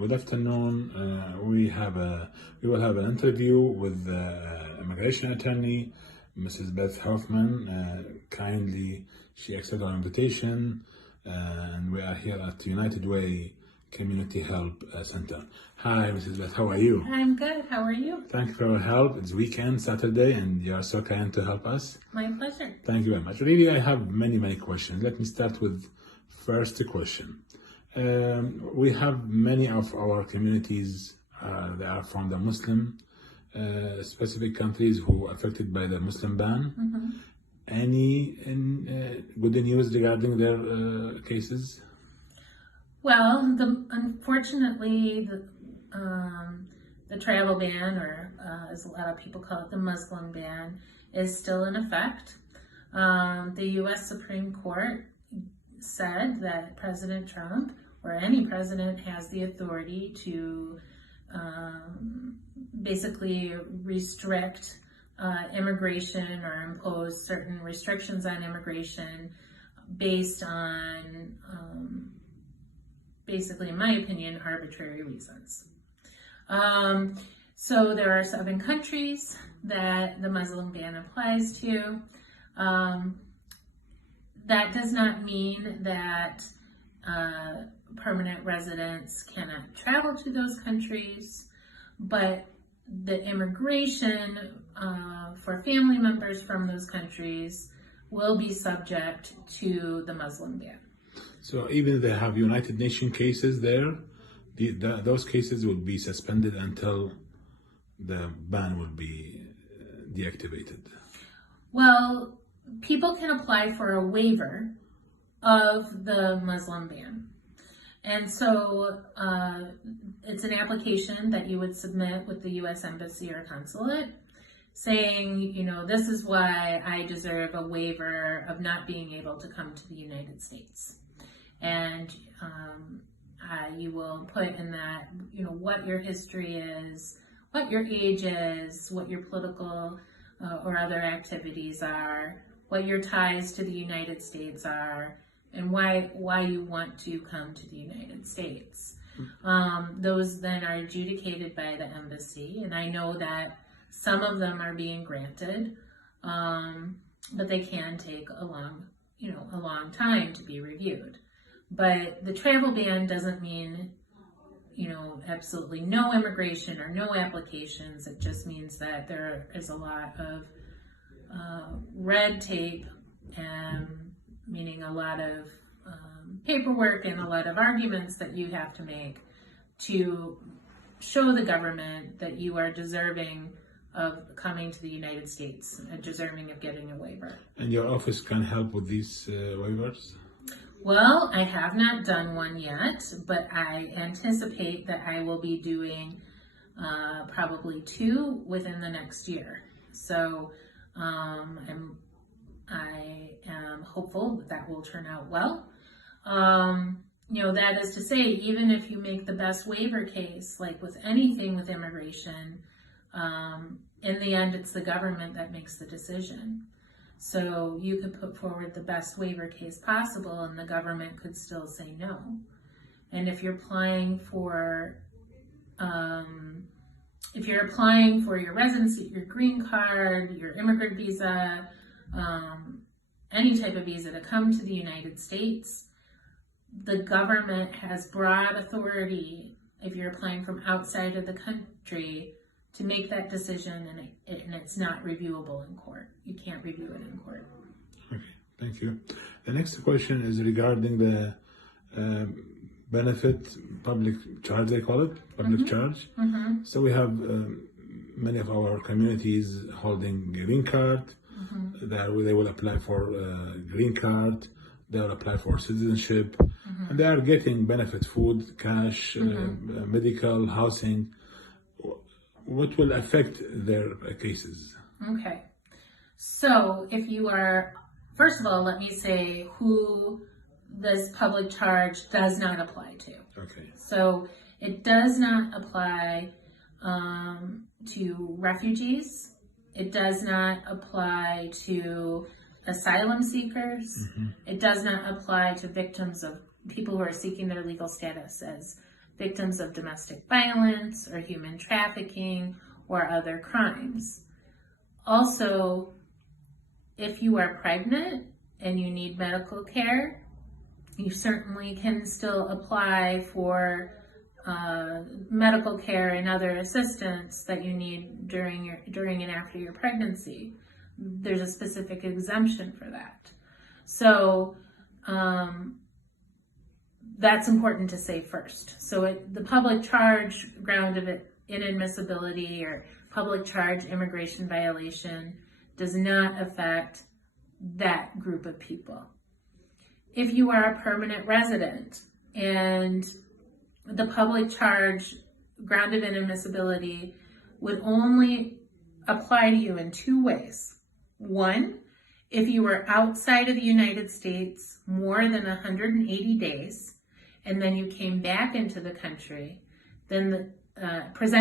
Good afternoon. We will have an interview with the immigration attorney, Mrs. Beth Hofman. Kindly, she accepted our invitation, and we are here at United Way Community Help Center. Hi, Mrs. Beth. How are you? I'm good. How are you? Thank you for your help. It's weekend, Saturday, and you are so kind to help us. My pleasure. Thank you very much. Really, I have many questions. Let me start with first question. We have many of our communities, they are from the Muslim specific countries who are affected by the Muslim ban. Mm-hmm. Any good news regarding their cases? Well, unfortunately, the travel ban, or as a lot of people call it, the Muslim ban, is still in effect. The U.S. Supreme Court said that President Trump, or any president, has the authority to basically restrict immigration or impose certain restrictions on immigration based on, basically, in my opinion, arbitrary reasons. So there are 7 countries that the Muslim ban applies to. That does not mean that permanent residents cannot travel to those countries, but the immigration for family members from those countries will be subject to the Muslim ban. So even if they have United Nations cases there, those cases will be suspended until the ban will be deactivated. Well, people can apply for a waiver of the Muslim ban. And so it's an application that you would submit with the U.S. Embassy or Consulate saying, you know, this is why I deserve a waiver of not being able to come to the United States. And you will put in that, you know, what your history is, what your age is, what your political or other activities are, what your ties to the United States are, and why you want to come to the United States. Those then are adjudicated by the embassy, and I know that some of them are being granted, but they can take a long time to be reviewed. But the travel ban doesn't mean, you know, absolutely no immigration or no applications. It just means that there is a lot of red tape, meaning a lot of paperwork and a lot of arguments that you have to make to show the government that you are deserving of coming to the United States, deserving of getting a waiver. And your office can help with these waivers? Well, I have not done one yet, but I anticipate that I will be doing probably 2 within the next year. So I am hopeful that will turn out well. You know, that is to say, even if you make the best waiver case, like with anything with immigration, in the end, it's the government that makes the decision. So you could put forward the best waiver case possible and the government could still say no. And if you're applying for your residency, your green card, your immigrant visa, any type of visa to come to the United States, the government has broad authority, if you're applying from outside of the country, to make that decision, and it's not reviewable in court. You can't review it in court. Okay, thank you. The next question is regarding the benefit public charge, they call it, public charge. Mm-hmm. So we have many of our communities holding a green card. They will apply for green card, they will apply for citizenship, and they are getting benefit, food, cash, medical, housing. What will affect their cases? Okay. So if you are, first of all, let me say who this public charge does not apply to. Okay. So it does not apply to refugees. It does not apply to asylum seekers. It does not apply to victims of people who are seeking their legal status as victims of domestic violence or human trafficking or other crimes. Also, if you are pregnant and you need medical care, you certainly can still apply for medical care and other assistance that you need during and after your pregnancy. There's a specific exemption for that. So that's important to say first. So the public charge ground of inadmissibility or public charge immigration violation does not affect that group of people. If you are a permanent resident and the public charge ground of inadmissibility would only apply to you in two ways. One, if you were outside of the United States more than 180 days and then you came back into the country, then present